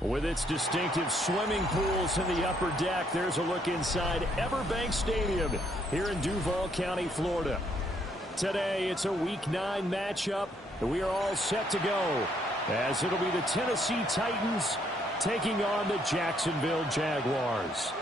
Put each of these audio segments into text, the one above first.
With its distinctive swimming pools in the upper deck, there's a look inside Everbank Stadium here in Duval County, Florida. Today, it's a Week 9 matchup, and we are all set to go, as it'll be the Tennessee Titans taking on the Jacksonville Jaguars.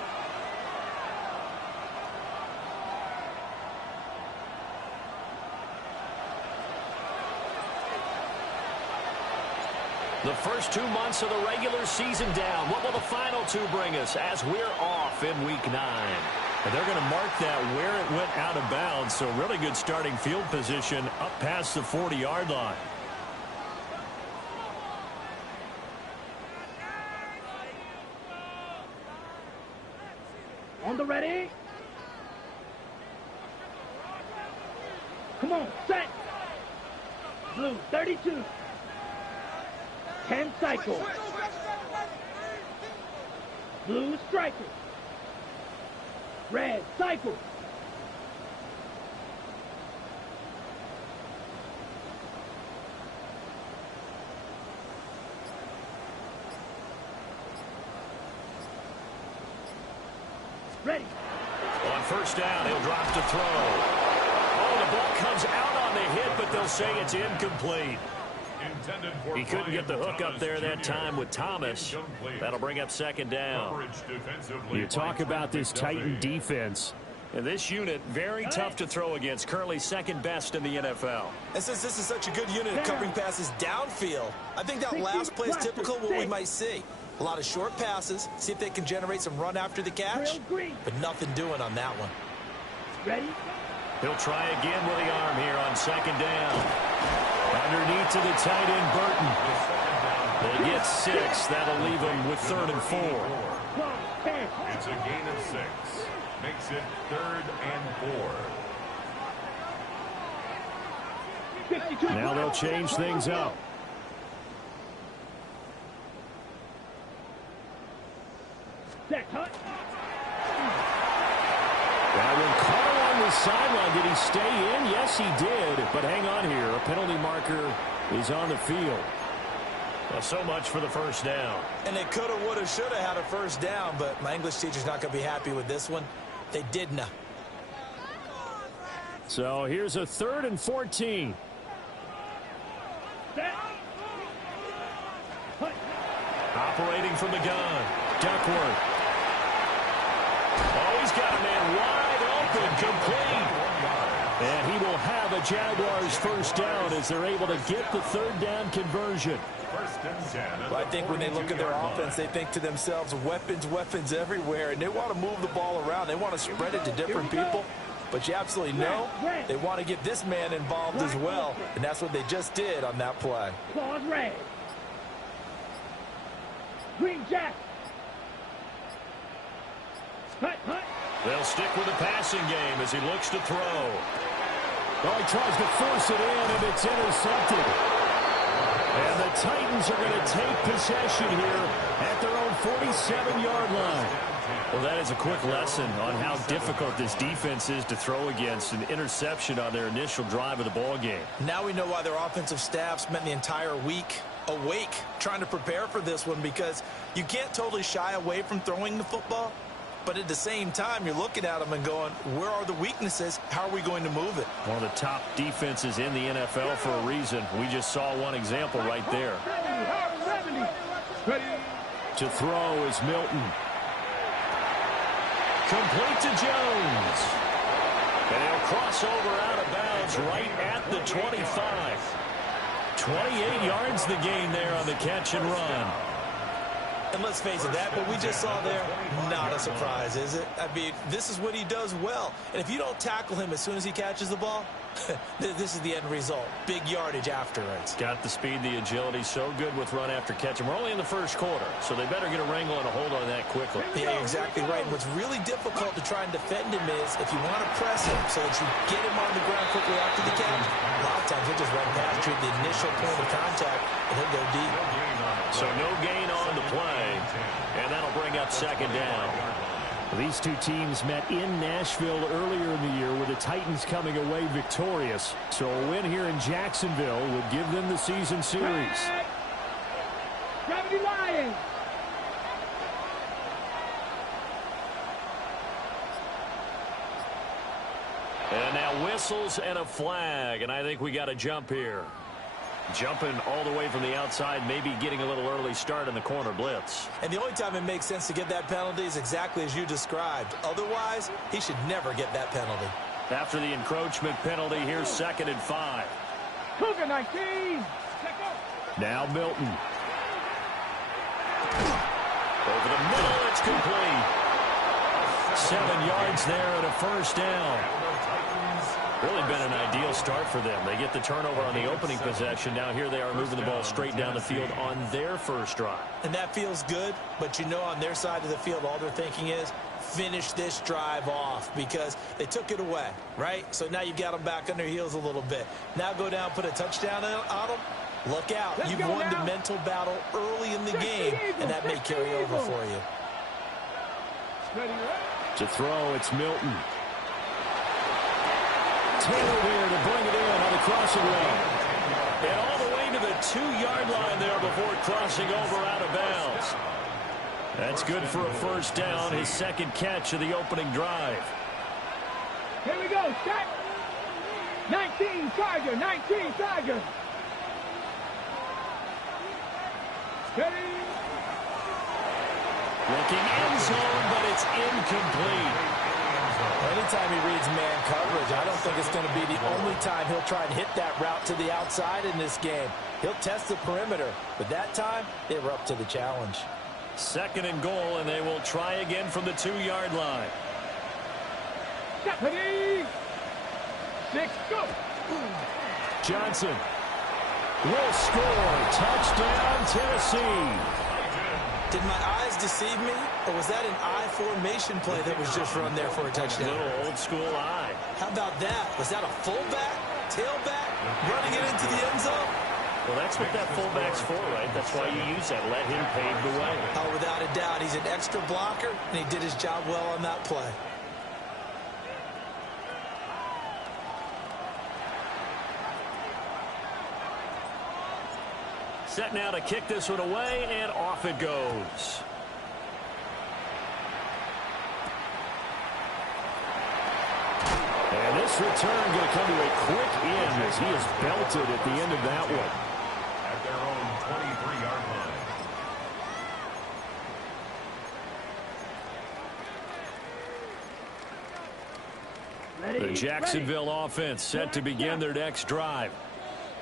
The first 2 months of the regular season down. What will the final 2 bring us as we're off in Week 9? And they're going to mark that where it went out of bounds, so really good starting field position up past the 40-yard line. On the ready. Come on, set. Blue, 32. 10 cycles. Blue striker. Red cycle. Ready. On first down, he'll drop to throw. Oh, the ball comes out on the hit, but they'll say it's incomplete. He couldn't get the hook up there that time with Thomas. That'll bring up second down. You talk about this Titan defense. And this unit, very tough to throw against. Currently second best in the NFL. And since this is such a good unit of covering passes downfield, I think that last play is typical of what we might see. A lot of short passes, see if they can generate some run after the catch, but nothing doing on that one. Ready? He'll try again with the arm here on second down. Underneath to the tight end, Burton. They get 6. That'll leave them with 3rd and 4. It's a gain of 6. Makes it 3rd and 4. Now they'll change things up. That one caught along the sideline. Did he stay in? Yes, he did. But hang on here. A penalty marker is on the field. Well, so much for the first down. And they coulda, woulda, shoulda had a first down, but my English teacher's not going to be happy with this one. They didn't. So here's a 3rd and 14. Operating from the gun, Duckworth. Oh, he's got a man wide open, complete. And he will have a Jaguars first down as they're able to get the 3rd down conversion. Well, I think when they look at their offense, they think to themselves, weapons, weapons everywhere, and they want to move the ball around. They want to spread it to different people. But you absolutely know they want to get this man involved as well, and that's what they just did on that play. Claws red. Green jack. They'll stick with the passing game as he looks to throw. Oh, he tries to force it in, and it's intercepted. And the Titans are going to take possession here at their own 47-yard line. Well, that is a quick lesson on how difficult this defense is to throw against. An interception on their initial drive of the ball game. Now we know why their offensive staff spent the entire week awake trying to prepare for this one, because you can't totally shy away from throwing the football. But at the same time, you're looking at them and going, where are the weaknesses? How are we going to move it? One of the top defenses in the NFL for a reason. We just saw one example right there. To throw is Milton. Complete to Jones. And he'll cross over out of bounds right at the 25. 28 yards the gain there on the catch and run. And let's face it, that what we just saw there, not a surprise, is it? I mean, this is what he does well. And if you don't tackle him as soon as he catches the ball, this is the end result. Big yardage afterwards. Got the speed, the agility, so good with run after catch. And we're only in the first quarter, so they better get a wrangle and a hold on that quickly. Yeah, you're exactly right. And what's really difficult to try and defend him is if you want to press him so that you get him on the ground quickly after the catch, a lot of times he'll just run past you at the initial point of contact, and he'll go deep. So no gain on the play, and that'll bring up second down. These two teams met in Nashville earlier in the year, with the Titans coming away victorious. So a win here in Jacksonville would give them the season series. Gravity Lions. whistles and a flag, and I think we got a jump here. Jumping all the way from the outside, maybe getting a little early start in the corner blitz. And the only time it makes sense to get that penalty is exactly as you described. Otherwise, he should never get that penalty. After the encroachment penalty, here's 2nd and 5. Cougar 19. Now Milton. Over the middle, it's complete. 7 yards there and a first down. Really been an ideal start for them. They get the turnover on the opening possession. Now here they are moving the ball straight down the field on their first drive. And that feels good, but you know on their side of the field, all they're thinking is finish this drive off because they took it away, right? So now you've got them back on their heels a little bit. Now go down, put a touchdown on them. Look out. You've won the mental battle early in the game, and that may carry over for you. To throw, it's Milton. Taylor here to bring it in on the crossing route. And all the way to the 2-yard line there before crossing over out of bounds. That's good for a first down, his 2nd catch of the opening drive. Here we go, set. 19 Tiger, 19 Tiger. Steady. Looking end zone, but it's incomplete. Anytime he reads man coverage, I don't think it's going to be the only time he'll try and hit that route to the outside in this game. He'll test the perimeter, but that time they were up to the challenge. 2nd and goal, and they will try again from the 2-yard line. Ready. 6, go. Johnson will score. Touchdown, Tennessee. Did my eyes deceive me, or was that an I formation play that was just run there for a touchdown? Little old school eye. How about that? Was that a fullback, tailback, running it into the end zone? Well, that's what that fullback's for, right? That's why you use that. Let him pave the way. Oh, without a doubt. He's an extra blocker, and he did his job well on that play. Set now to kick this one away, and off it goes. And this return going to come to a quick end as he is belted at the end of that one. At their own 23-yard line. The Jacksonville offense set to begin their next drive.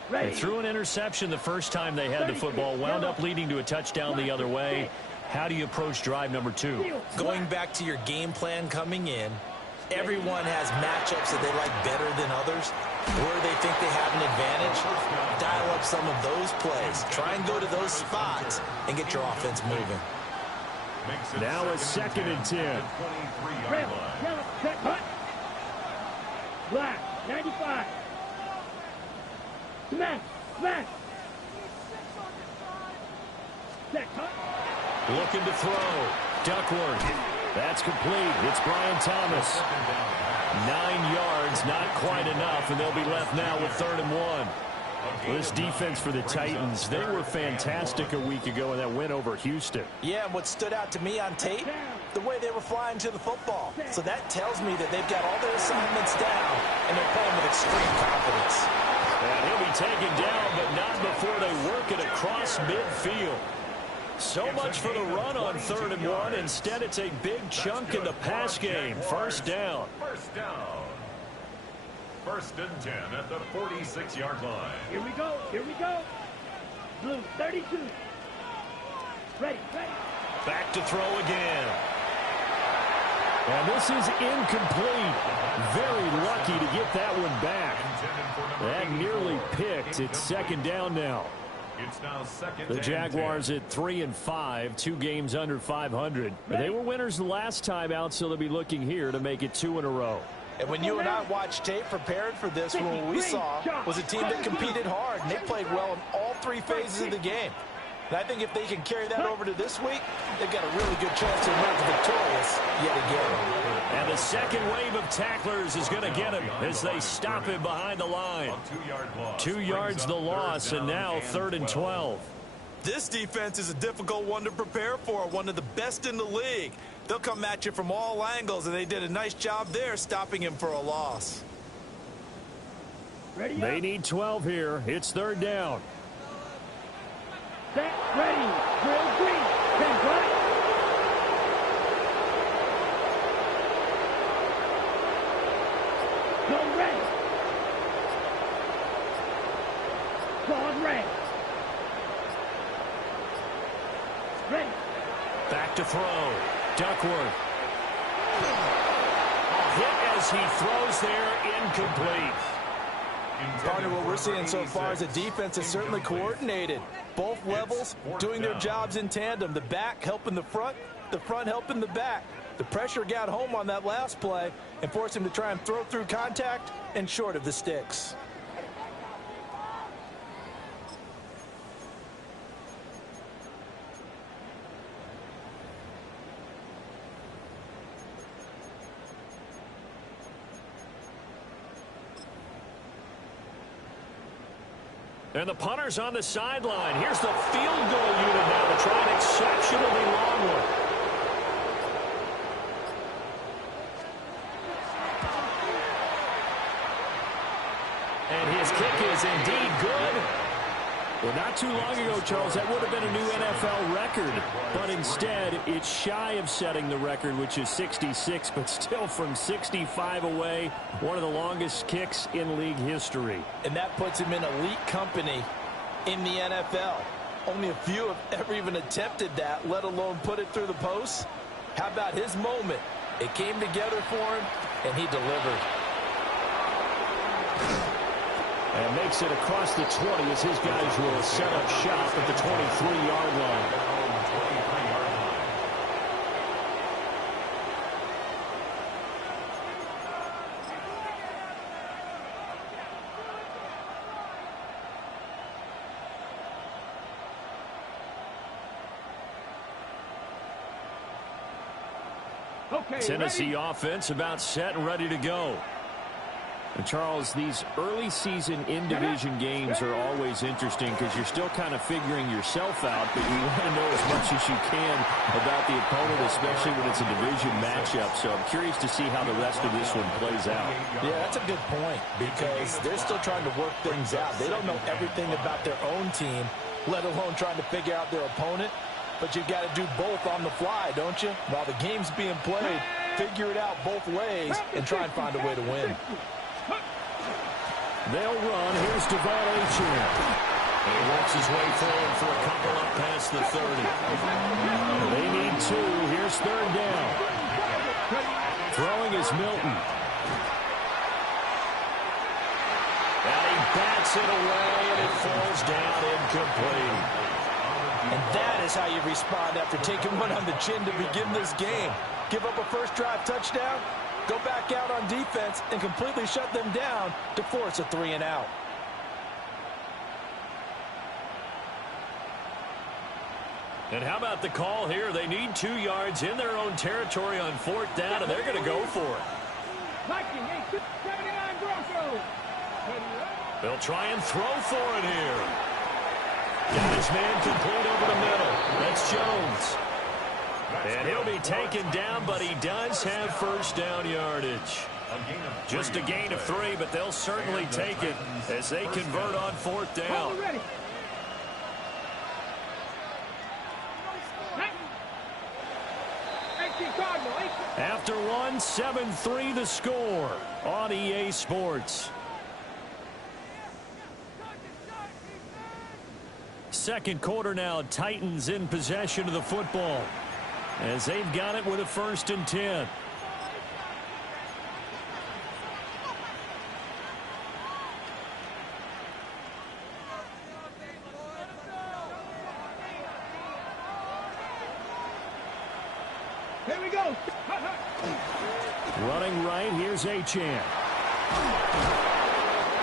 They threw an interception the first time they had the football, wound up leading to a touchdown the other way. How do you approach drive number 2? Going back to your game plan coming in, everyone has matchups that they like better than others. Where they think they have an advantage, dial up some of those plays. Try and go to those spots and get your offense moving. Now a 2nd and 10. Red, yellow, set, hut. Black, 95. Smash, smash. Set, hut. Looking to throw. Duckworth. That's complete. It's Brian Thomas. 9 yards, not quite enough, and they'll be left now with 3rd and 1. This defense for the Titans, they were fantastic a week ago in that win over Houston. Yeah, and what stood out to me on tape, the way they were flying to the football. So that tells me that they've got all their assignments down, and they're playing with extreme confidence. And he'll be taken down, but not before they work it across midfield. So much for the run on 3rd and 1. Instead, it's a big chunk in the pass game. First down. First down. 1st and 10 at the 46-yard line. Here we go, here we go. Blue, 32. Ready, ready. Back to throw again. And this is incomplete. Very lucky to get that one back. That nearly picked. It's 2nd down now. It's now 2nd The Jaguars at 3-5, 2 games under 500. They were winners the last time out, so they'll be looking here to make it 2 in a row. And when you and I watched tape prepared for this one, what we saw was a team that competed hard, and they played well in all 3 phases of the game. And I think if they can carry that over to this week, they've got a really good chance to emerge victorious yet again. And the second wave of tacklers is going to get him as they stop him behind the line. 2 yards the loss, and now 3rd and 12. This defense is a difficult one to prepare for, one of the best in the league. They'll come at you from all angles, and they did a nice job there stopping him for a loss. Ready They up. need 12 here. It's third down. Set, ready. Drill green. 10 black. Zone red. Zone red. Ready. Back to throw. Duckworth. A hit as he throws there, incomplete. Partner, what we're seeing so far is the defense is certainly coordinated. Both levels doing their jobs in tandem. The back helping the front helping the back. The pressure got home on that last play and forced him to try and throw through contact and short of the sticks. And the punter's on the sideline. Here's the field goal unit now to try an exceptionally long one. And his kick is indeed good. Well, not too long ago, Charles, that would have been a new NFL record. But instead, it's shy of setting the record, which is 66, but still from 65 away, one of the longest kicks in league history. And that puts him in elite company in the NFL. Only a few have ever even attempted that, let alone put it through the posts. How about his moment? It came together for him, and he delivered. And makes it across the 20 as his guys will set up shop at the 23-yard line. Okay, Tennessee offense about set and ready to go. And Charles, these early season in-division games are always interesting because you're still kind of figuring yourself out, but you want to know as much as you can about the opponent, especially when it's a division matchup. So I'm curious to see how the rest of this one plays out. Yeah, that's a good point because they're still trying to work things out. They don't know everything about their own team, let alone trying to figure out their opponent. But you've got to do both on the fly, don't you? While the game's being played, figure it out both ways and try and find a way to win. They'll run. Here's Devon Achane. He works his way forward for a couple up past the 30. They need two. Here's third down. Throwing is Milton. And he bats it away, and it falls down incomplete. And that is how you respond after taking one on the chin to begin this game. Give up a first drive touchdown, go back out on defense, and completely shut them down to force a 3-and-out. And how about the call here? They need 2 yards in their own territory on fourth down, and they're going to go for it. They'll try and throw for it here. Got his man complete over the middle. That's Jones. And he'll be taken down, but he does have first down yardage. Just a gain of 3, but they'll certainly take it as they convert on fourth down. After one, 7-3 the score on EA Sports. Second quarter now, Titans in possession of the football as they've got it with a 1st and 10. Here we go. Running right, here's Achane.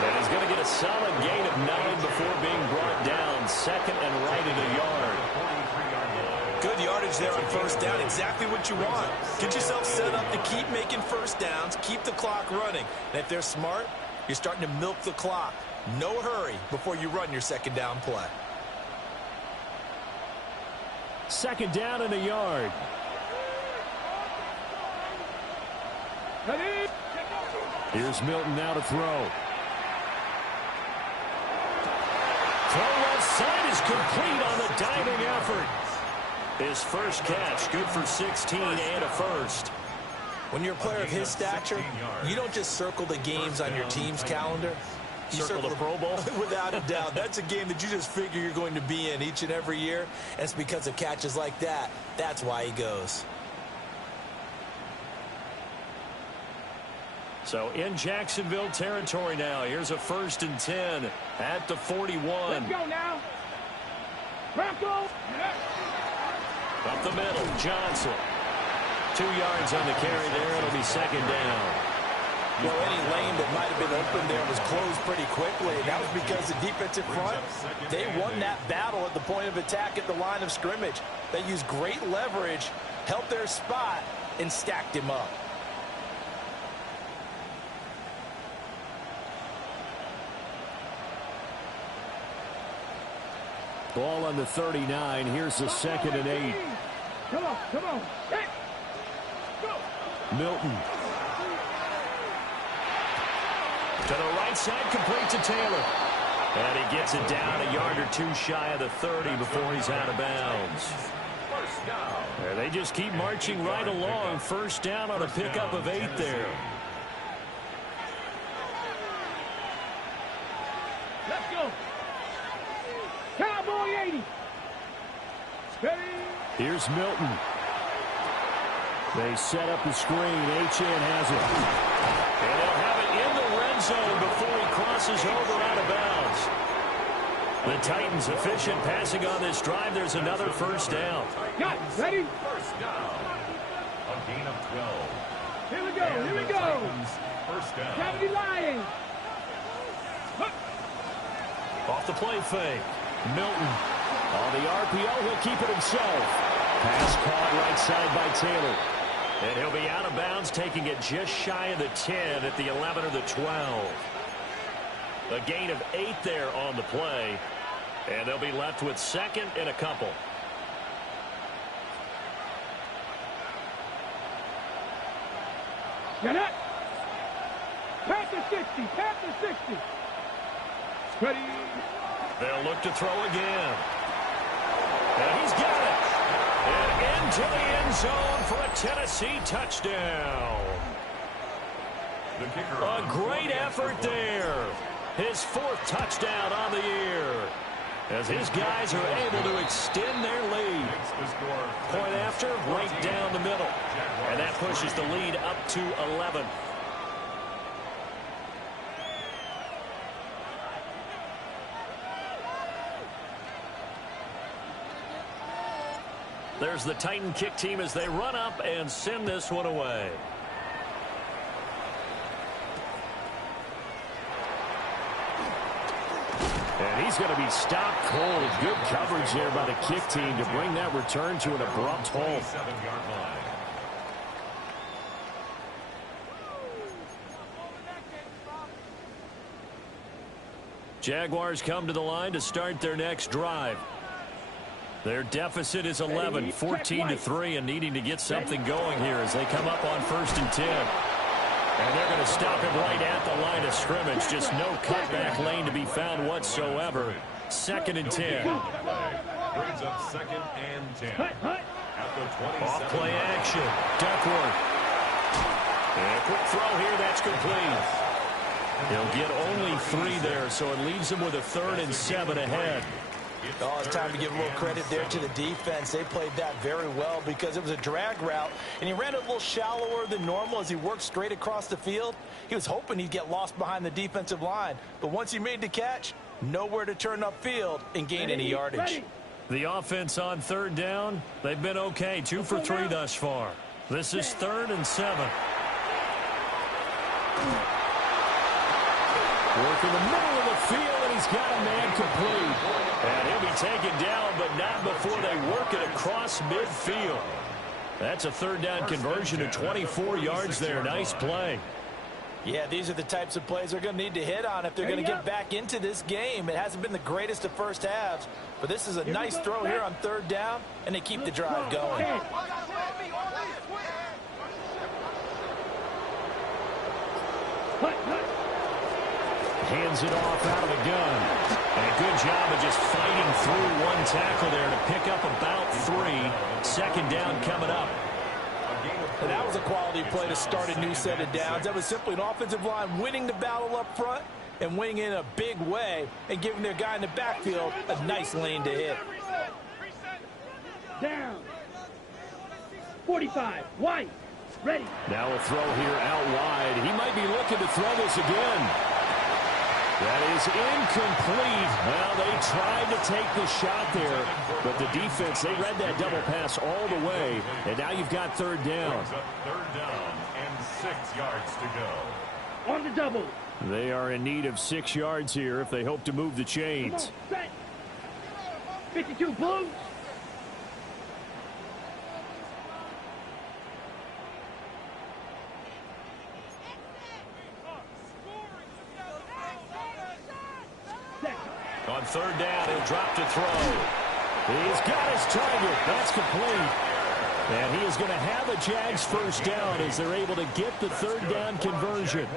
And he's going to get a solid gain of 9 before being brought down. 2nd and right at a yard. Good yardage there on first down. Exactly what you want. Get yourself set up to keep making first downs, keep the clock running. And if they're smart, you're starting to milk the clock. No hurry before you run your 2nd down play. 2nd down and a yard. Ready? Here's Milton now to throw. side is complete on the diving effort. His first catch, good for 16 and a first. When you're a player of his stature, you don't just circle the games on your team's calendar. You circle the Pro Bowl? Without a doubt. That's a game that you just figure you're going to be in each and every year. And it's because of catches like that. That's why he goes. So in Jacksonville territory now. Here's a 1st and 10 at the 41. Let's go now. Bronco. Up the middle, Johnson. 2 yards on the carry there. It'll be 2nd down. Well, any lane that might have been open there was closed pretty quickly. That was because the defensive front, they won that battle at the point of attack at the line of scrimmage. They used great leverage, held their spot, and stacked him up. Ball on the 39. Here's the 2nd and 8. Come on, come on. Hey. Go. Milton. To the right side, complete to Taylor. And he gets it down a yard or 2 shy of the 30 before he's out of bounds. And they just keep marching right along. 1st down on a pickup of 8 there. Let's go. Cowboy 80. Steady. Here's Milton. They set up the screen. H.N. has it. And they'll have it in the red zone before he crosses over out of bounds. The Titans efficient passing on this drive. There's another 1st down. Got it. Ready? 1st down. A gain of 12. Here we go. Here we go. 1st down. Cavity Lions. Off the play fake. Milton. On the RPO, he'll keep it himself. Pass caught right side by Taylor. And he'll be out of bounds, taking it just shy of the 10 at the 11 or the 12. A gain of 8 there on the play. And they'll be left with 2nd and a couple. Get it. Panther 60. Panther 60. Ready. They'll look to throw again. And he's got it. And into the end zone for a Tennessee touchdown. A great effort there. His 4th touchdown on the year. As his guys are able to extend their lead. Point after, right down the middle. And that pushes the lead up to 11. There's the Titan kick team as they run up and send this one away. And he's going to be stopped cold. Good coverage there by the kick team to bring that return to an abrupt halt. Jaguars come to the line to start their next drive. Their deficit is 11, 14-3, and needing to get something going here as they come up on 1st and 10. And they're going to stop it right at the line of scrimmage. Just no cutback lane to be found whatsoever. 2nd and 10. Brings up 2nd and 10. At the 27. Off play action. Duckworth. And a quick throw here. That's complete. He'll get only 3 there, so it leaves him with a 3rd and 7 ahead. Oh, it's time to give a little credit there to the defense. They played that very well because it was a drag route, and he ran it a little shallower than normal as he worked straight across the field. He was hoping he'd get lost behind the defensive line, but once he made the catch, nowhere to turn upfield and gain any yardage. The offense on 3rd down, they've been okay. 2 for 3 thus far. This is 3rd and 7. Work in the middle of the field, and he's got a man complete. And he'll be taken down, but not before they work it across midfield. That's a 3rd down conversion of 24 yards there. Nice play. Yeah, these are the types of plays they're going to need to hit on if they're going to get back into this game. It hasn't been the greatest of first halves, but this is a nice throw here on 3rd down, and they keep the drive going. Hands it off out of the gun. And a good job of just fighting through one tackle there to pick up about 3. Second down coming up. And that was a quality play to start a new set of downs. That was simply an offensive line winning the battle up front and winning in a big way and giving their guy in the backfield a nice lane to hit. Down. 45. White. Ready. Now a throw here out wide. He might be looking to throw this again. That is incomplete. Well, they tried to take the shot there, but the defense, they read that double pass all the way, and now you've got third down. Third down and 6 yards to go. On the double. They are in need of 6 yards here if they hope to move the chains. 52 Blues. On third down, he'll drop to throw. He's got his target. That's complete. And he is going to have a Jags first down as they're able to get the third down conversion.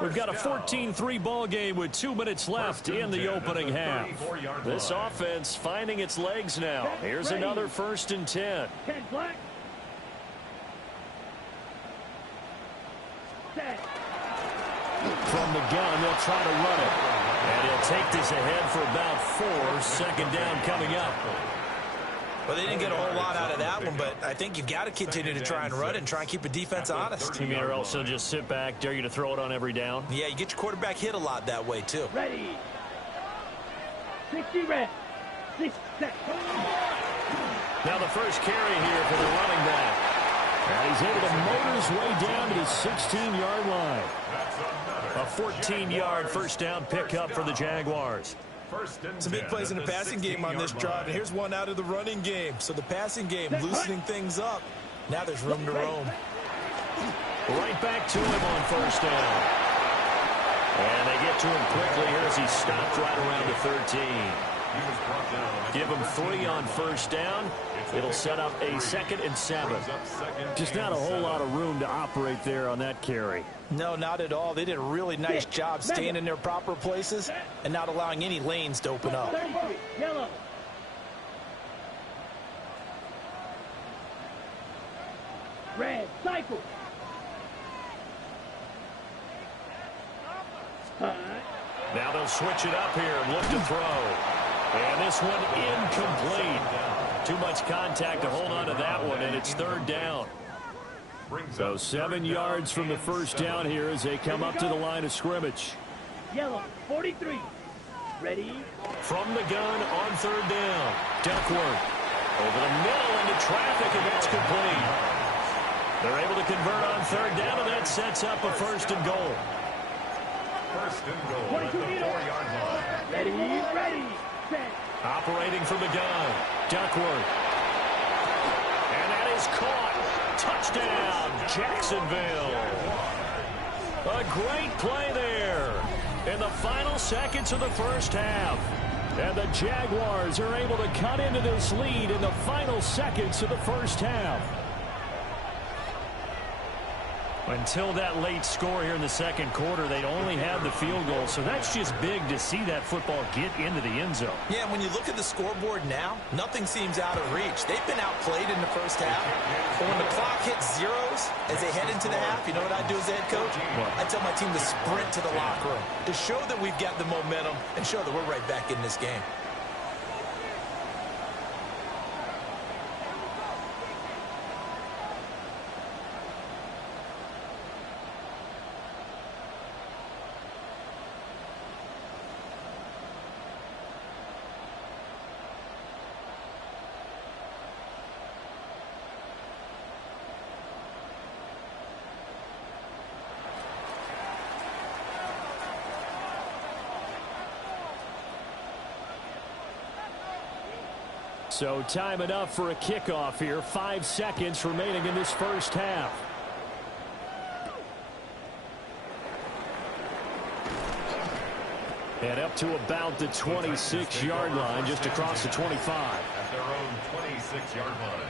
We've got a 14-3 ball game with 2 minutes left in the opening half. This offense finding its legs now. Here's another 1st and 10. 10 black. Set. From the gun, they'll try to run it. And he'll take this ahead for about 4. Second down coming up. Well, they didn't get a whole lot out of that one, but I think you've got to continue to try and run it and try and keep a defense honest. You mean or else they'll just sit back, dare you to throw it on every down? Yeah, you get your quarterback hit a lot that way, too. Ready. 60 red. 6 set. Now the first carry here for the running back. And he's able to motor his way down to the 16-yard line. A 14-yard first down pickup for the Jaguars. Some big plays in the passing game on this drive, and here's one out of the running game. So the passing game loosening things up. Now there's room to roam. Right back to him on first down. And they get to him quickly here as he stopped right around the 13. Give him 3 on first down. It'll set up a 2nd and 7. Just not a whole lot of room to operate there on that carry. No, not at all. They did a really nice job staying in their proper places and not allowing any lanes to open up. 33. Yellow. Red. Cycle. Now they'll switch it up here and look to throw. And this one incomplete. Too much contact to hold on to that one, and it's third down. So 7 yards from the first down here as they come up to the line of scrimmage. Yellow. 43. Ready. From the gun on third down. Duckworth over the middle into traffic, and that's complete. They're able to convert on third down, and that sets up a 1st and goal. 1st and goal at the 4-yard line. Ready. Ready. Set. Operating from the gun. Duckworth. And that is caught. Touchdown, Jacksonville. A great play there in the final seconds of the first half. And the Jaguars are able to cut into this lead in the final seconds of the first half. Until that late score here in the second quarter, they only had the field goal. So that's just big to see that football get into the end zone. Yeah, when you look at the scoreboard now, nothing seems out of reach. They've been outplayed in the first half. But when the clock hits zeros as they head into the half, you know what I do as the head coach? I tell my team to sprint to the locker room to show that we've got the momentum and show that we're right back in this game. So time enough for a kickoff here. 5 seconds remaining in this first half. And up to about the 26-yard line, just across the 25. At their own 26-yard line.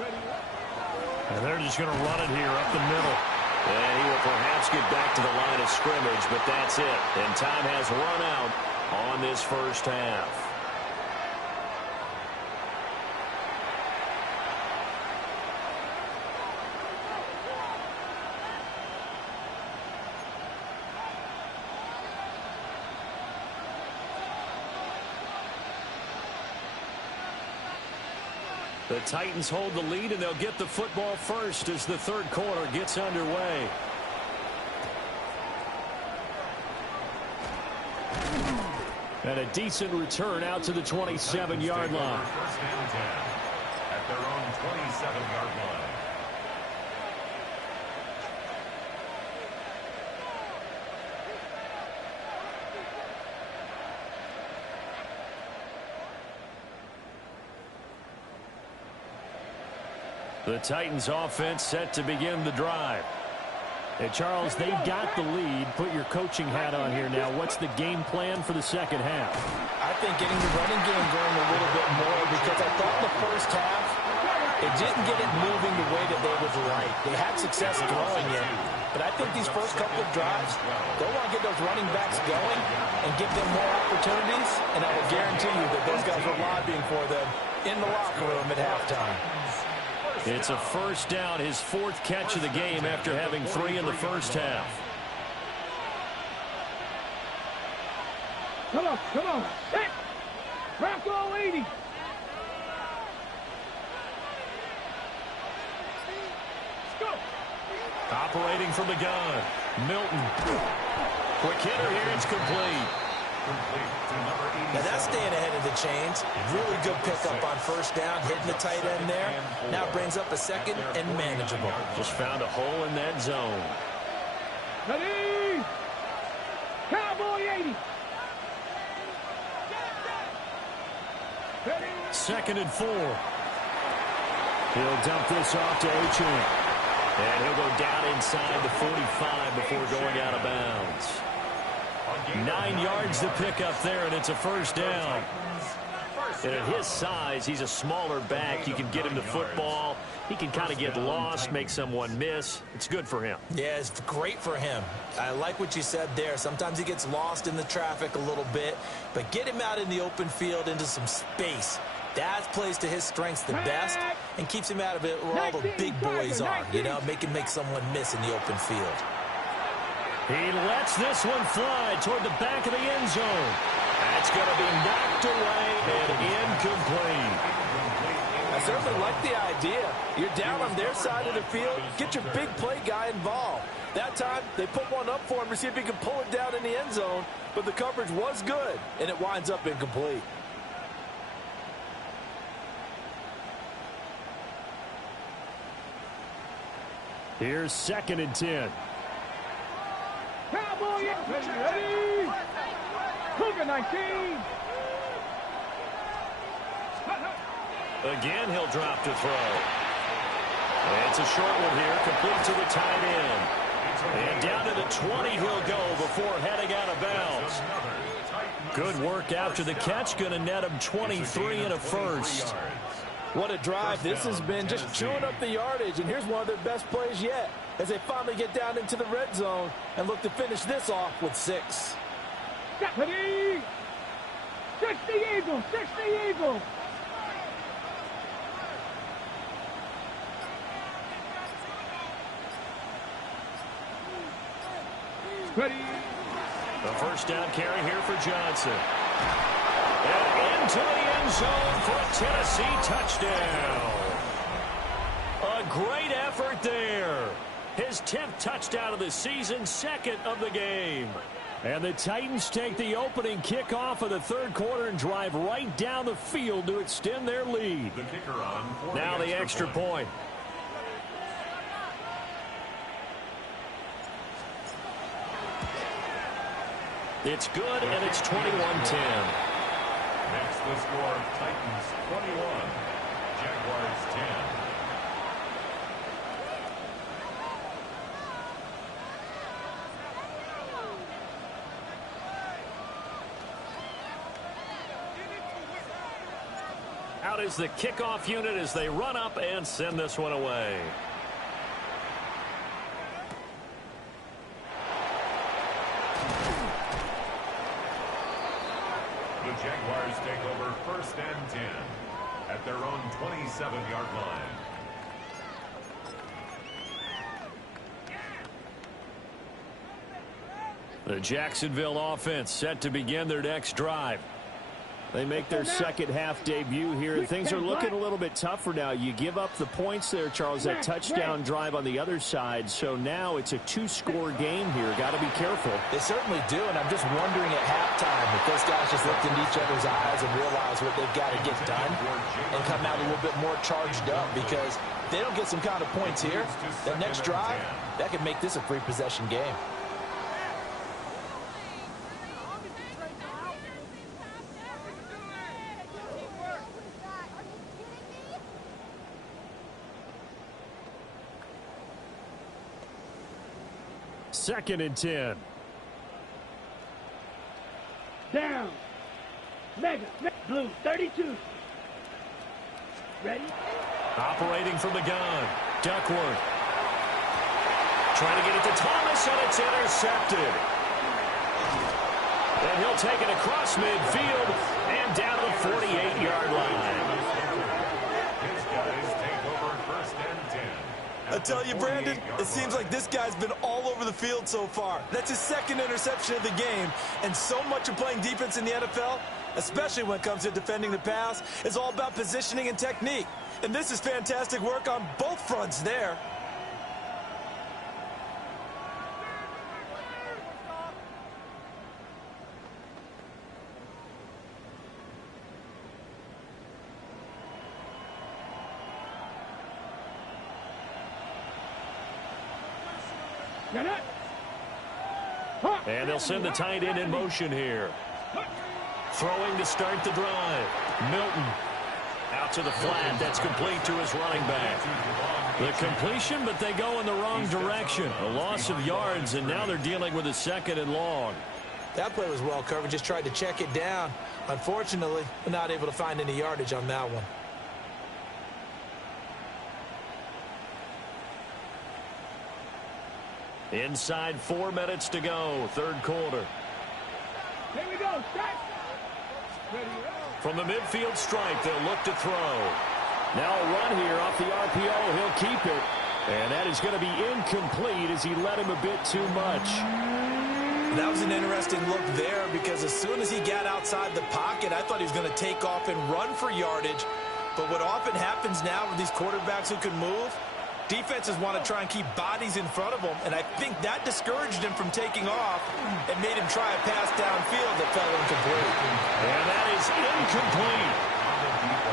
And they're just going to run it here up the middle. And he will perhaps get back to the line of scrimmage, but that's it. And time has run out on this first half. The Titans hold the lead, and they'll get the football first as the third quarter gets underway. And a decent return out to the 27-yard line. First and 10 at their own 27-yard line. The Titans offense set to begin the drive. Hey, Charles, they've got the lead. Put your coaching hat on here now. What's the game plan for the second half? I think getting the running game going a little bit more, because I thought in the first half it didn't get it moving the way that they would like. They had success throwing it, but I think these first couple of drives, they want to get those running backs going and give them more opportunities, and I will guarantee you that those guys were lobbying for them in the locker room at halftime. It's a first down, his fourth catch of the game after having 3 in the first half. Come on, come on. Set. Bronco 80. Let's go. Operating from the gun, Milton. Quick hitter here, it's complete. Now that's staying ahead of the chains. Really good pickup on first down, hitting the tight end there. Now brings up a second and manageable. Just found a hole in that zone. Ready. Cowboy 80. Ready. 2nd and 4. He'll dump this off to Achane. And he'll go down inside the 45 before going out of bounds. 9 yards to pick up there, and it's a first down. And at his size, he's a smaller back. You can get him to football. He can kind of get lost, make someone miss. It's good for him. Yeah, it's great for him. I like what you said there. Sometimes he gets lost in the traffic a little bit, but get him out in the open field into some space. That plays to his strengths the best and keeps him out of it where all the big boys are, you know, make someone miss in the open field. He lets this one fly toward the back of the end zone. That's going to be knocked away and incomplete. I certainly like the idea. You're down on their side of the field. Get your big play guy involved. That time, they put one up for him to see if he can pull it down in the end zone, but the coverage was good, and it winds up incomplete. Here's 2nd and 10. Cowboy 80. Ready. Cougar 19. Again, he'll drop to throw. And it's a short one here, complete to the tight end. And down to the 20 he'll go before heading out of bounds. Good work after the catch, going to net him 23 and a first. What a drive this has been, just chewing up the yardage, and here's one of their best plays yet as they finally get down into the red zone and look to finish this off with 6. Ready. 60 Eagles, 60 Eagles. Ready. The first down carry here for Johnson. And into the end zone for a Tennessee touchdown. A great effort there. His 10th touchdown of the season, 2nd of the game. And the Titans take the opening kickoff of the third quarter and drive right down the field to extend their lead. The kicker on for now the extra point. It's good, and it's 21-10. Next, the score, Titans 21, Jaguars 10. Out is the kickoff unit as they run up and send this one away. The Jaguars take over 1st and 10 at their own 27-yard line. The Jacksonville offense set to begin their next drive. They make their second half debut here, and things are looking a little bit tougher now. You give up the points there, Charles, that touchdown drive on the other side. So now it's a 2-score game here. Got to be careful. They certainly do, and I'm just wondering at halftime if those guys just looked into each other's eyes and realize what they've got to get done and come out a little bit more charged up, because if they don't get some kind of points here, that next drive, that could make this a free-possession game. Second and 10. Down. Mega. Blue, 32. Ready? Operating from the gun. Duckworth. Trying to get it to Thomas, and it's intercepted. And he'll take it across midfield and down to the 48-yard line. His guys take over 1st and 10. I tell you, Brandon, it seems like this guy's been all over the field so far. That's his second interception of the game, and so much of playing defense in the NFL, especially when it comes to defending the pass, is all about positioning and technique. And this is fantastic work on both fronts there. And they'll send the tight end in motion here. Throwing to start the drive. Milton out to the flat. That's complete to his running back. The completion, but they go in the wrong direction. A loss of yards, and now they're dealing with a 2nd and long. That play was well covered. Just tried to check it down. Unfortunately, we're not able to find any yardage on that one. Inside 4 minutes to go, 3rd quarter. Here we go. Start. From the midfield stripe, they'll look to throw. Now a run here off the RPO. He'll keep it. And that is going to be incomplete as he led him a bit too much. That was an interesting look there, because as soon as he got outside the pocket, I thought he was going to take off and run for yardage. But what often happens now with these quarterbacks who can move, defenses want to try and keep bodies in front of them, and I think that discouraged him from taking off and made him try a pass downfield that fell incomplete. And that is incomplete.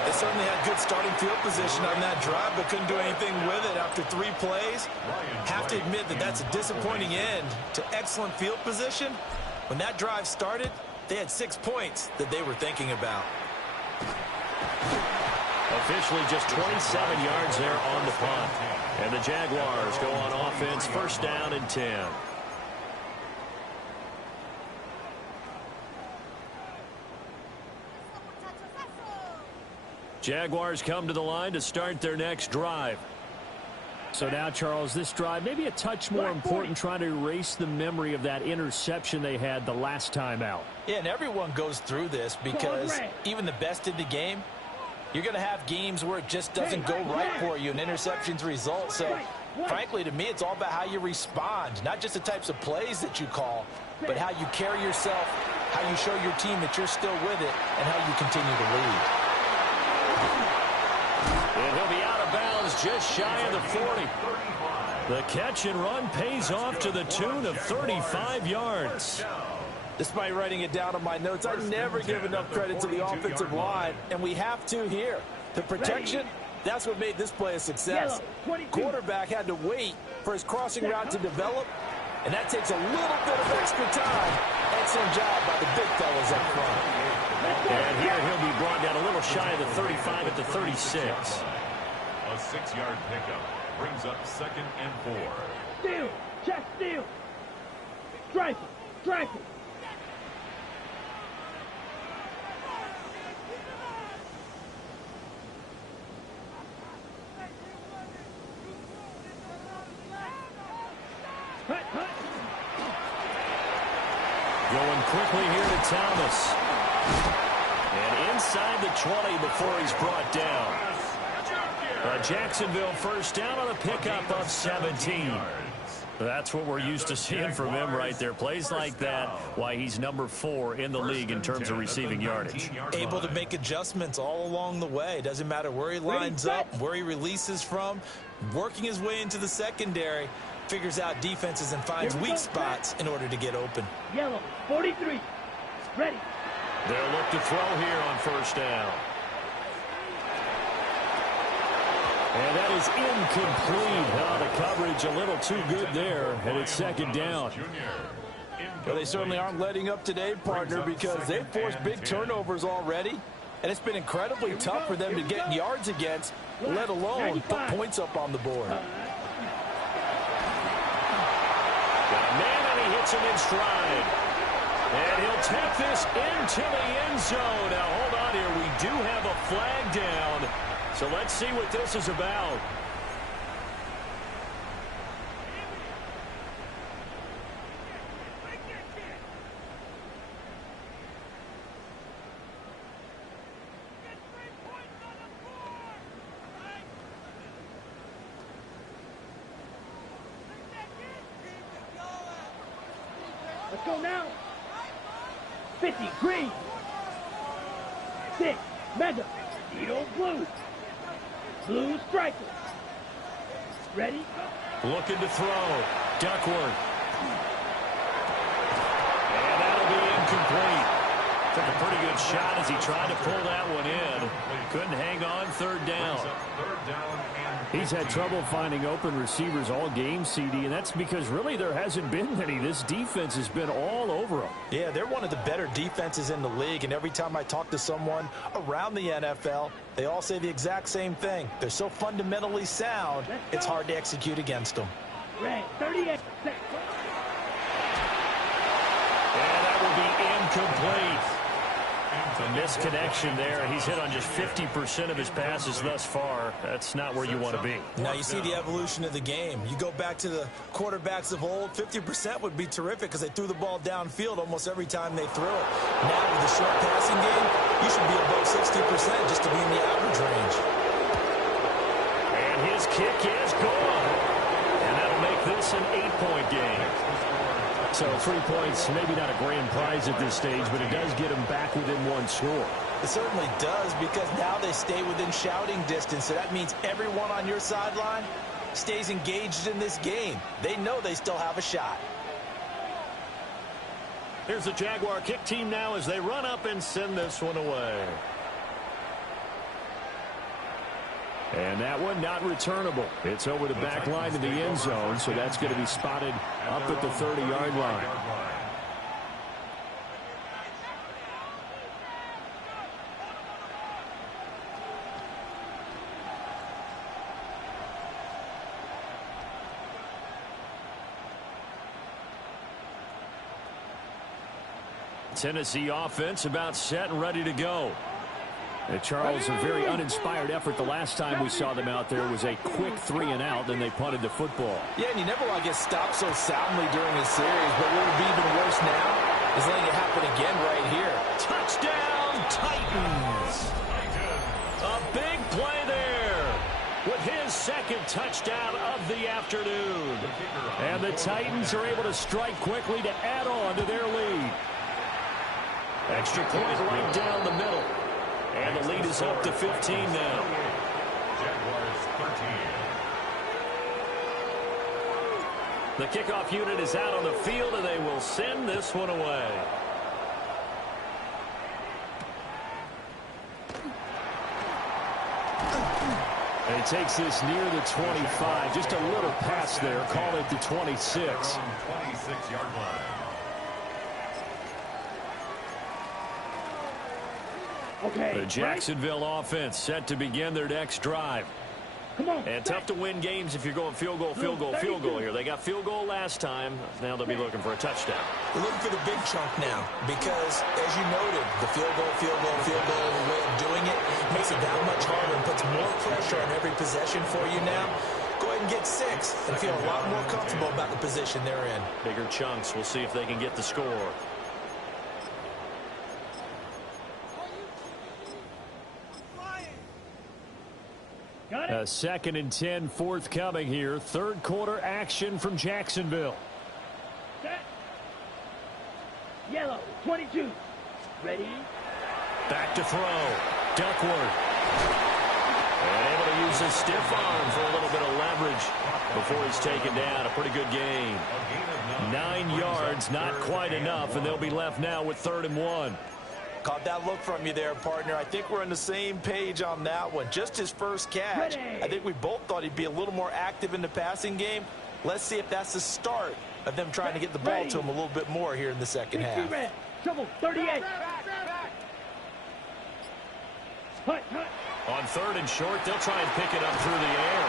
They certainly had good starting field position on that drive, but couldn't do anything with it after 3 plays. Have to admit that that's a disappointing end to excellent field position. When that drive started, they had 6 points that they were thinking about. Officially just 27 yards there on the punt. And the Jaguars go on offense, 1st down and 10. Jaguars come to the line to start their next drive. So now, Charles, this drive maybe a touch more important, trying to erase the memory of that interception they had the last time out. Yeah, and everyone goes through this, because even the best in the game, you're going to have games where it just doesn't go right for you and interceptions result. So, frankly, to me, it's all about how you respond, not just the types of plays that you call, but how you carry yourself, how you show your team that you're still with it, and how you continue to lead. And he'll be out of bounds just shy of the 40. The catch and run pays off to the tune of 35 yards. Despite writing it down on my notes, I never give enough credit to the offensive line, and we have to here. The protection, that's what made this play a success. Quarterback had to wait for his crossing route to develop, and that takes a little bit of extra time. Excellent job by the big fellas up front. And here he'll be brought down a little shy of the 35 at the 36. A 6-yard pickup brings up 2nd and 4. Steal. Check steal. Strike it. Strike it. Going quickly here to Thomas. And inside the 20 before he's brought down. Jacksonville first down on a pickup of 17. That's what we're used to seeing from him right there. Plays like that, why he's number 4 in the league in terms of receiving yardage. Able to make adjustments all along the way. Doesn't matter where he lines up, where he releases from. Working his way into the secondary. Figures out defenses and finds weak spots in order to get open. Yellow, 43. Ready. They'll look to throw here on first down. And that is incomplete. The coverage a little too good there, and it's second down. Well, they certainly aren't letting up today, partner, because they've forced big turnovers already, and it's been incredibly tough for them to get yards against, let alone put points up on the board. Got a man, and he hits him in stride. And he'll take this into the end zone. Now, hold on here. We do have a flag down. So let's see what this is about. Let's go now. 50, green. 6, mega. Edo blue. Blue striker. Ready? Looking to throw. Duckworth. And that'll be incomplete. Took a pretty good shot as he tried to pull that one in. Couldn't hang on. Third down. He's had trouble finding open receivers all game, CD, and that's because really there hasn't been many. This defense has been all over him. Yeah, they're one of the better defenses in the league, and every time I talk to someone around the NFL, they all say the exact same thing. They're so fundamentally sound, it's hard to execute against them. Red, 38. And that will be incomplete. A misconnection there. He's hit on just 50% of his passes thus far. That's not where you want to be. Now you see the evolution of the game. You go back to the quarterbacks of old, 50% would be terrific because they threw the ball downfield almost every time they threw it. Now with the short passing game, you should be above 60% just to be in the average range. And his kick is gone. And that'll make this an 8-point game. So 3 points, maybe not a grand prize at this stage, but it does get them back within one score. It certainly does, because now they stay within shouting distance. So that means everyone on your sideline stays engaged in this game. They know they still have a shot. Here's the Jaguar kick team now as they run up and send this one away. And that one not returnable. It's over the back line of the end zone, so that's going to be spotted up at the 30-yard line. Tennessee offense about set and ready to go. Charles, a very uninspired effort the last time we saw them out there was a quick 3-and-out, then they punted the football. Yeah, and you never want to get stopped so soundly during a series, but what would be even worse now is letting it happen again right here. Touchdown, Titans! A big play there with his second touchdown of the afternoon. And the Titans are able to strike quickly to add on to their lead. Extra point right down the middle. And the lead is up to 15 now. Jaguars 13. The kickoff unit is out on the field, and they will send this one away. And he takes this near the 25. Just a little pass there. Call it the 26. 26-yard line. Okay. The Jacksonville offense set to begin their next drive. Come on. And tough to win games if you're going field goal here. They got field goal last time. Now they'll be looking for a touchdown. They're looking for the big chunk now because, as you noted, the field goal, way of doing it makes it that much harder and puts more pressure on every possession for you now. Go ahead and get 6 and feel a lot more comfortable about the position they're in. Bigger chunks. We'll see if they can get the score. A 2nd and 10 forthcoming here. Third quarter action from Jacksonville. Set. Yellow, 22. Ready? Back to throw. Duckworth. And able to use his stiff arm for a little bit of leverage before he's taken down. A pretty good gain. 9 yards, not quite enough, and they'll be left now with 3rd and 1. Caught that look from you there, partner. I think we're on the same page on that one. Just his first catch. I think we both thought he'd be a little more active in the passing game. Let's see if that's the start of them trying to get the ball to him a little bit more here in the second half. Trouble, 38. Hut. On 3rd and short, they'll try and pick it up through the air.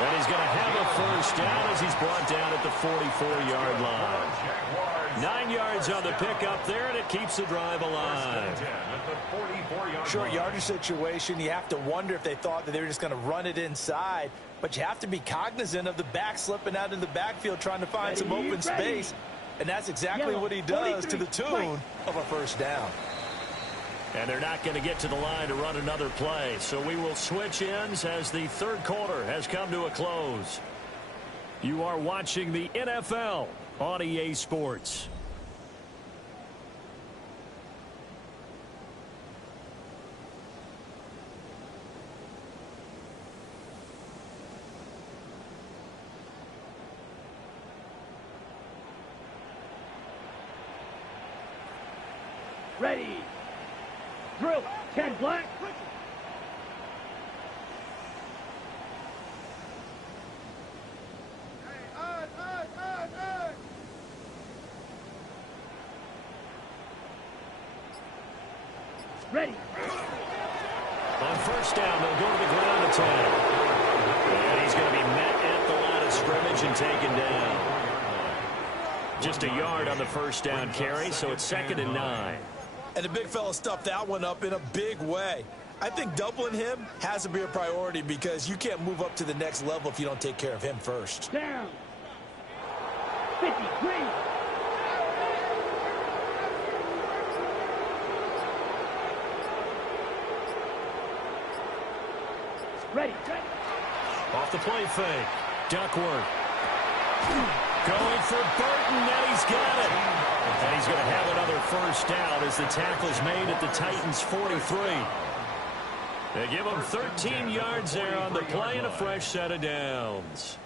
And he's going to have a first down as he's brought down at the 44-yard line. 9 yards on the pickup there, and it keeps the drive alive. Short yardage situation, you have to wonder if they thought that they were just going to run it inside. But you have to be cognizant of the back slipping out in the backfield trying to find some open space. And that's exactly what he does to the tune of a first down. And they're not going to get to the line to run another play. So we will switch ends as the third quarter has come to a close. You are watching the NFL on EA Sports. Ready. Drill. 10 black. Ready. On first down, they'll go to the ground attack. And he's going to be met at the line of scrimmage and taken down. Just a yard on the first down carry, so it's 2nd and 9. And the big fella stuffed that one up in a big way. I think doubling him has to be a priority because you can't move up to the next level if you don't take care of him first. Down. 53. Ready. Off the play fake. Duckworth. Going for Burton, and he's got it. And he's going to have another first down as the tackle's made at the Titans' 43. They give him 13 yards there on the play and a fresh set of downs.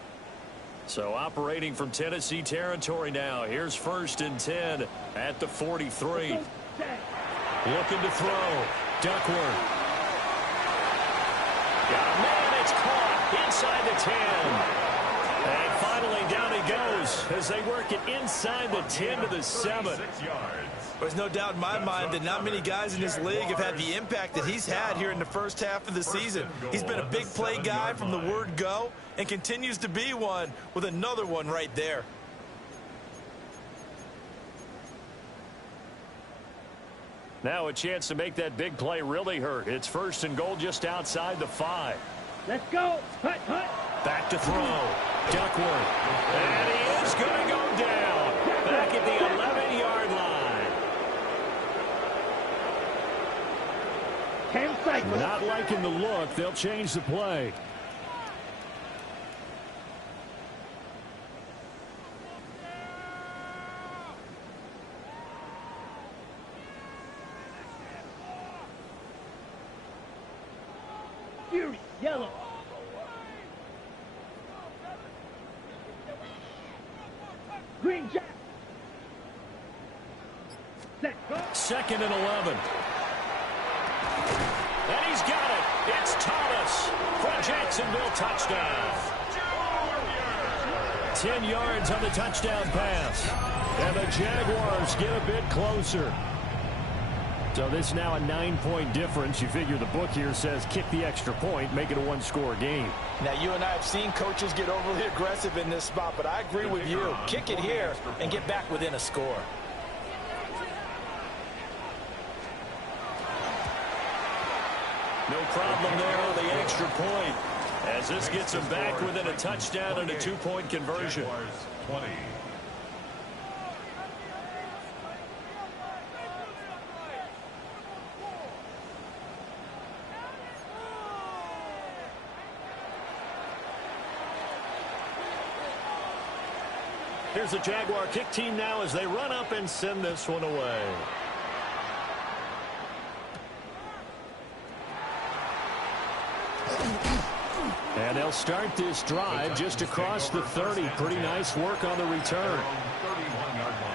So operating from Tennessee territory now. Here's 1st and 10 at the 43. Looking to throw. Duckworth. Got a man, it's caught inside the 10. And finally down he goes as they work it inside the 10 to the 7. There's no doubt in my mind that not many guys in this league have had the impact that he's had here in the first half of the season. He's been a big play guy from the word go and continues to be one with another one right there. Now a chance to make that big play really hurt. It's 1st and goal just outside the 5. Let's go. Hut. Back to throw. Duckworth. And he is going to go down. Back at the 11-yard line. 10 seconds. Not liking the look. They'll change the play. Fury. Yellow. Green jack. Set. Go. 2nd and 11. And he's got it. It's Thomas for a Jacksonville touchdown. 10 yards on the touchdown pass. And the Jaguars get a bit closer. So this is now a 9-point difference. You figure the book here says kick the extra point, make it a one-score game. Now, you and I have seen coaches get overly aggressive in this spot, but I agree with you. Kick it here and get back within a score. No problem there on the extra point. As this gets them back within a touchdown and a 2-point conversion. Jaguars 20. Here's the Jaguar kick team now as they run up and send this one away. And they'll start this drive just across the 30. Pretty nice work on the return. 31-yard line.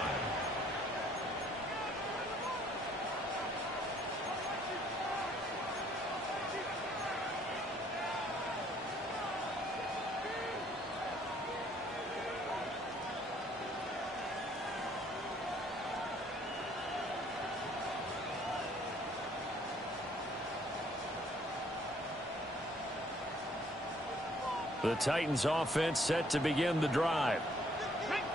The Titans offense set to begin the drive.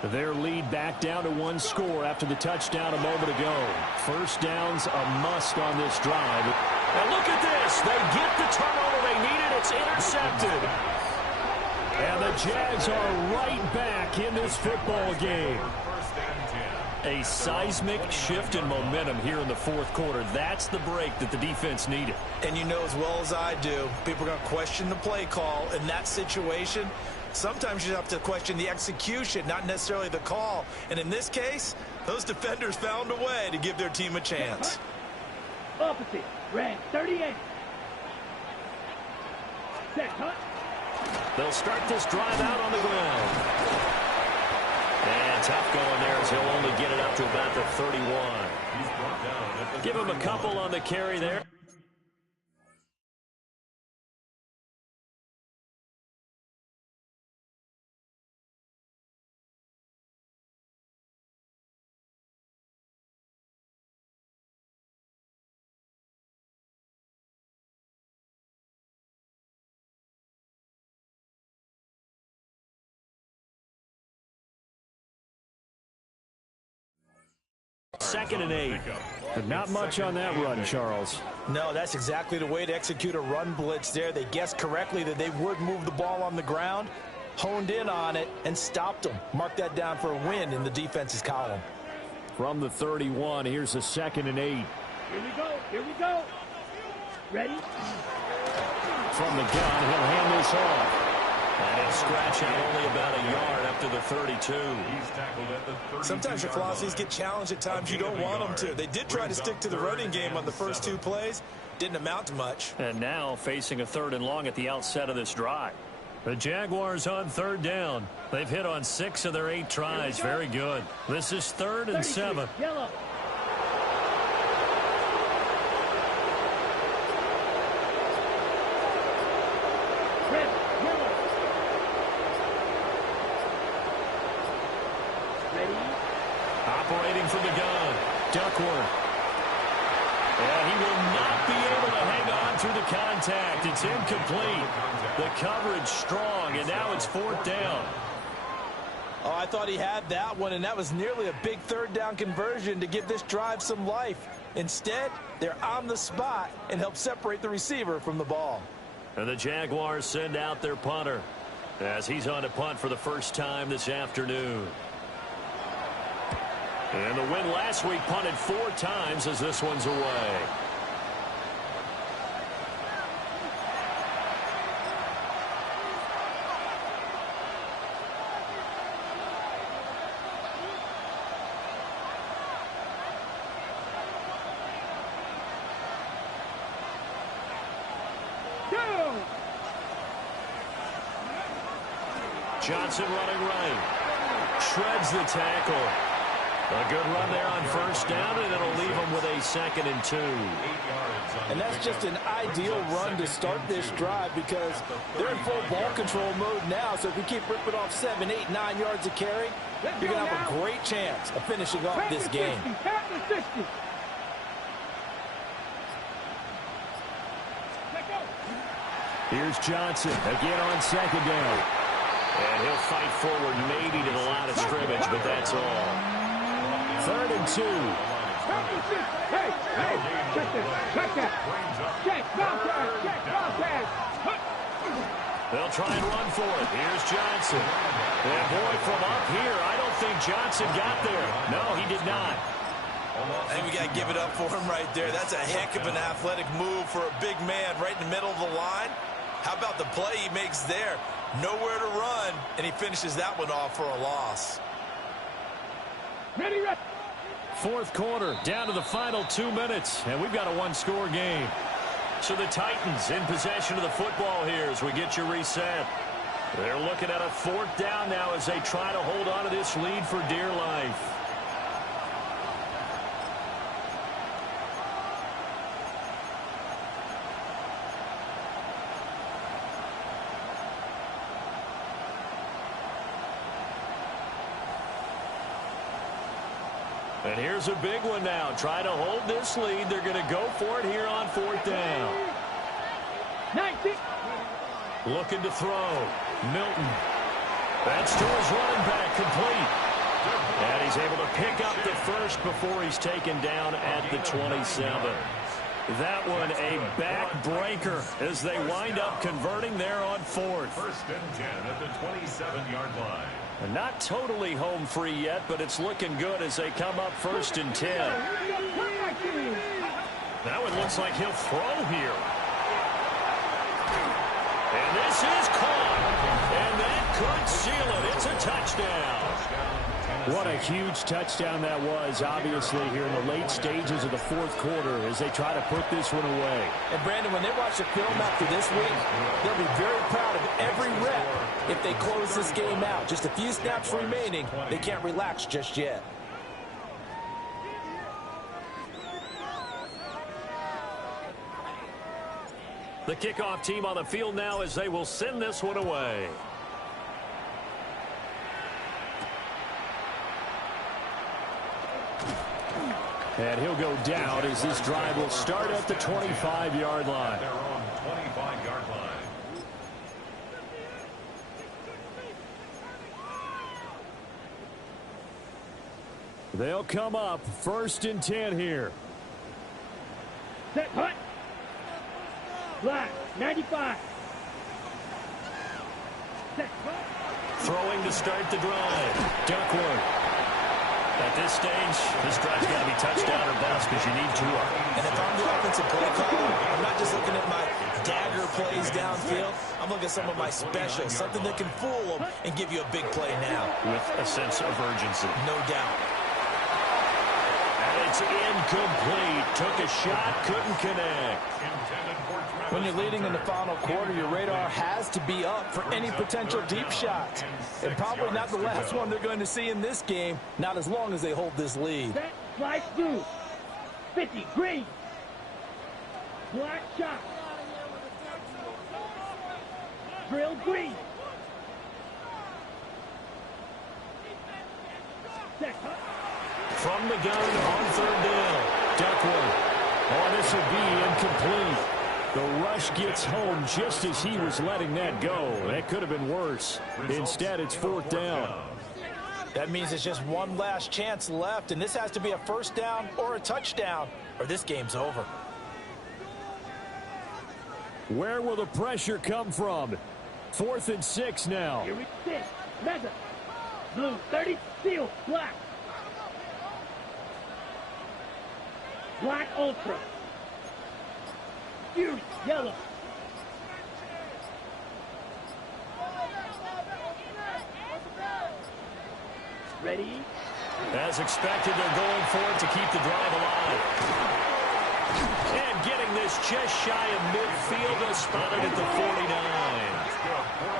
Their lead back down to 1 score after the touchdown a moment ago. First down's a must on this drive. And look at this. They get the turnover they needed. It's intercepted. And the Jags are right back in this football game. First and 10. A seismic shift in momentum here in the fourth quarter. That's the break that the defense needed. And you know as well as I do, people are going to question the play call in that situation. Sometimes you have to question the execution, not necessarily the call. And in this case, those defenders found a way to give their team a chance. Opposite. Red 38. Set, cut. They'll start this drive out on the ground. And tough going there as he'll only get it up to about the 31. He's brought down at the Give him a 31. couple on the carry there. Second and 8. But not much on that run, Charles. No, that's exactly the way to execute a run blitz there. They guessed correctly that they would move the ball on the ground, honed in on it, and stopped them. Mark that down for a win in the defense's column. From the 31, here's a 2nd and 8. Here we go. Here we go. Ready? From the gun, he'll hand this off. And he'll scratch out only about a yard up to the 32. He's tackled at the 32-yard Sometimes your philosophies get challenged at times you don't want them to. They did try to stick to the running game on the first 2 plays. Didn't amount to much. And now facing a 3rd and long at the outset of this drive. The Jaguars on 3rd down. They've hit on 6 of their 8 tries. Very good. This is 3rd and 7. Yellow. Red. Yellow. Ready? Operating from the gun. Duckworth. And he will not be able to hang on through the contact. It's incomplete. The coverage strong, and now it's 4th down. Oh, I thought he had that one, and that was nearly a big 3rd down conversion to give this drive some life. Instead, they're on the spot and help separate the receiver from the ball. And the Jaguars send out their punter as he's on to punt for the first time this afternoon. And the win last week punted 4 times as this one's away. Johnson running right. Shreds the tackle. A good run there on 1st down, and it'll leave them with a 2nd and 2. 8 yards on And that's just an ideal run to start this drive because they're in full ball control mode now. So if we keep ripping off 7, 8, 9 yards of carry, you're going to have a great chance of finishing off this game. Here's Johnson again on 2nd down. And he'll fight forward maybe to the line of scrimmage, but that's all. 3rd and 2. Hey, check this. Check that. Check, contact, check, contact. They'll try and run for it. Here's Johnson. And boy, from up here, I don't think Johnson got there. No, he did not. I think we got to give it up for him right there. That's a heck of an athletic move for a big man right in the middle of the line. How about the play he makes there? Nowhere to run, and he finishes that one off for a loss. Ready, ready. Fourth quarter, down to the final 2 minutes, and we've got a one-score game. So the Titans in possession of the football here as we get you reset. They're looking at a fourth down now as they try to hold on to this lead for dear life. And here's a big one now. Try to hold this lead. They're going to go for it here on fourth down. 19. Looking to throw. Milton. That's to his running back, complete. And he's able to pick up the first before he's taken down at the 27. That one a backbreaker as they wind up converting there on fourth. First and 10 at the 27-yard line. Not totally home free yet, but it's looking good as they come up first and 10. That one looks like he'll throw here. And this is caught. And that could seal it. It's a touchdown. What a huge touchdown that was, obviously, here in the late stages of the fourth quarter as they try to put this one away. And, Brandon, when they watch the film after this week, they'll be very proud of every rep if they close this game out. Just a few snaps remaining. They can't relax just yet. The kickoff team on the field now as they will send this one away. And he'll go down as this drive will start at the 25-yard line. Their own 25-yard line. They'll come up first and 10 here. Set, hut. Black, 95. Set, hut. Throwing to start the drive. Duckworth. At this stage, this drive's got to be touchdown or bust because you need two of them. And if I'm the offensive play caller, I'm not just looking at my dagger plays downfield. I'm looking at some of my specials, something that can fool them and give you a big play now. With a sense of urgency. No doubt. And it's incomplete. Took a shot, couldn't connect. When you're leading in the final quarter, your radar has to be up for any potential deep shots. And probably not the last one they're going to see in this game, not as long as they hold this lead. Set, flash, blue. 50, green. Black shot. Drill, green. Set, hut. From the gun on third down. Duckworth. Oh, this will be incomplete. The rush gets home just as he was letting that go. That could have been worse. Instead, it's fourth down. That means it's just one last chance left, and this has to be a first down or a touchdown, or this game's over. Where will the pressure come from? 4th and 6 now. Here we sit. Meza. Blue, 30, steel, black. Black ultra. Fury, yellow. Ready? As expected, they're going for it to keep the drive alive. And getting this just shy of midfield, spotted at the 49.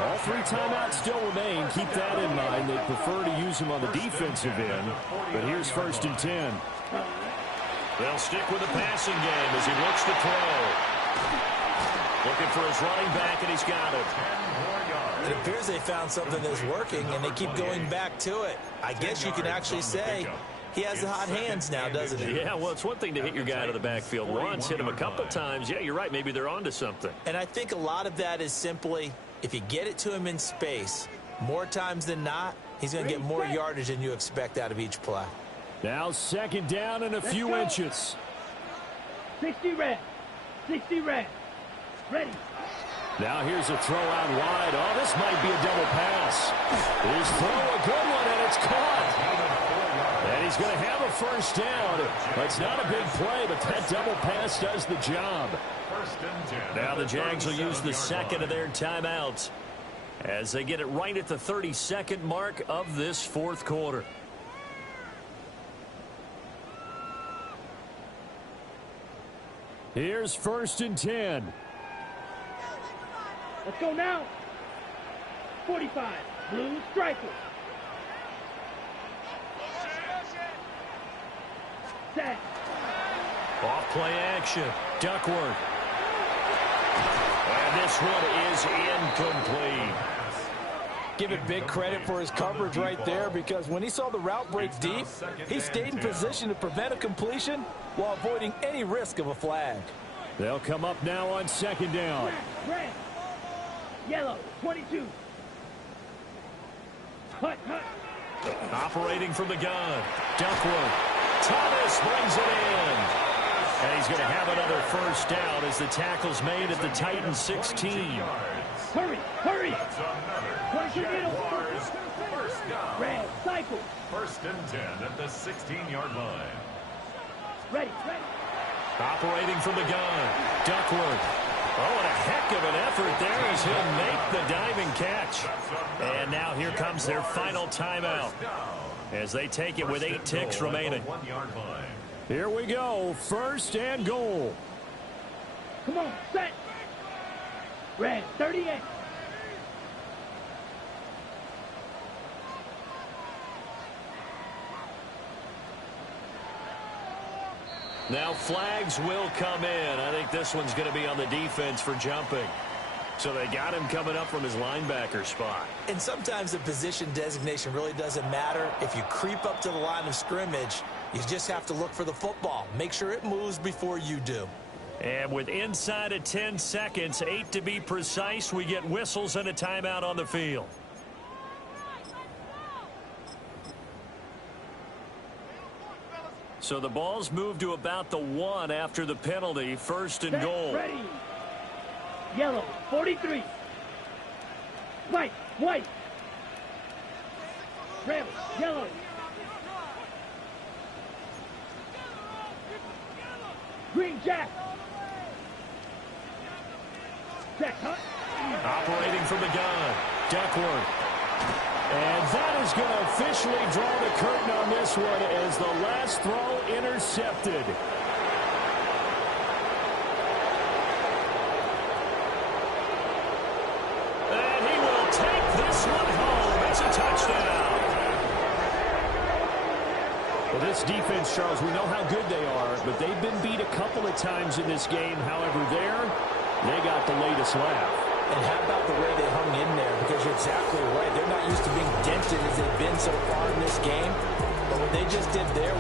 All 3 timeouts still remain. Keep that in mind. They prefer to use them on the defensive end. But here's first and 10. They'll stick with the passing game as he looks to throw. Looking for his running back, and he's got it. It appears they found something that's working, and they keep going back to it. I guess you can actually say he has the hot hands now, doesn't he? Yeah, well, it's one thing to hit your guy out of the backfield once, hit him a couple times. Yeah, you're right. Maybe they're onto something. And I think a lot of that is simply, if you get it to him in space, more times than not, he's going to get more yardage than you expect out of each play. Now second down and a few inches. 60 red. 60 red. Ready. Now here's a throw out wide. Oh, this might be a double pass. His throw, a good one, and it's caught. And he's going to have a first down. It's not a big play, but that double pass does the job. Now the Jags will use the second of their timeouts as they get it right at the 32nd mark of this fourth quarter. Here's 1st and 10. Let's go now. 45. Blue striker. Set. Off play action. Duckworth. And this one is incomplete. Give it big credit for his coverage right there, because when he saw the route break deep, he stayed in position to prevent a completion while avoiding any risk of a flag. They'll come up now on 2nd down. Red. Yellow. 22. Hut. Operating from the gun. Duckworth. Thomas brings it in. And he's going to have another first down as the tackle's made at the Titans 16. Hurry. 22 middle. Red. Cycle. 1st and 10 at the 16-yard line. Ready. Operating from the gun. Duckworth. Oh, and a heck of an effort there as he'll make the diving catch. And now here comes their final timeout as they take it with 8 ticks remaining. Here we go. 1st and goal. Come on. Set. Red. 38. Now flags will come in. I think this one's going to be on the defense for jumping. So they got him coming up from his linebacker spot. And sometimes the position designation really doesn't matter. If you creep up to the line of scrimmage, you just have to look for the football. Make sure it moves before you do. And with inside of 10 seconds, 8 to be precise, we get whistles and a timeout on the field. So the ball's moved to about the 1 after the penalty. 1st and goal. Ready. Yellow. 43. White. Red. Yellow. Green Jack. Jack Hunt. Operating from the gun. Duckworth. And that is going to officially draw the curtain on this one as the last throw intercepted. And he will take this one home. It's a touchdown. Well, this defense, Charles, we know how good they are, but they've been beat a couple of times in this game. However, they got the latest laugh. And how about the way they hung in there? Because you're exactly right. They're not used to being dented as they've been so far in this game. But what they just did there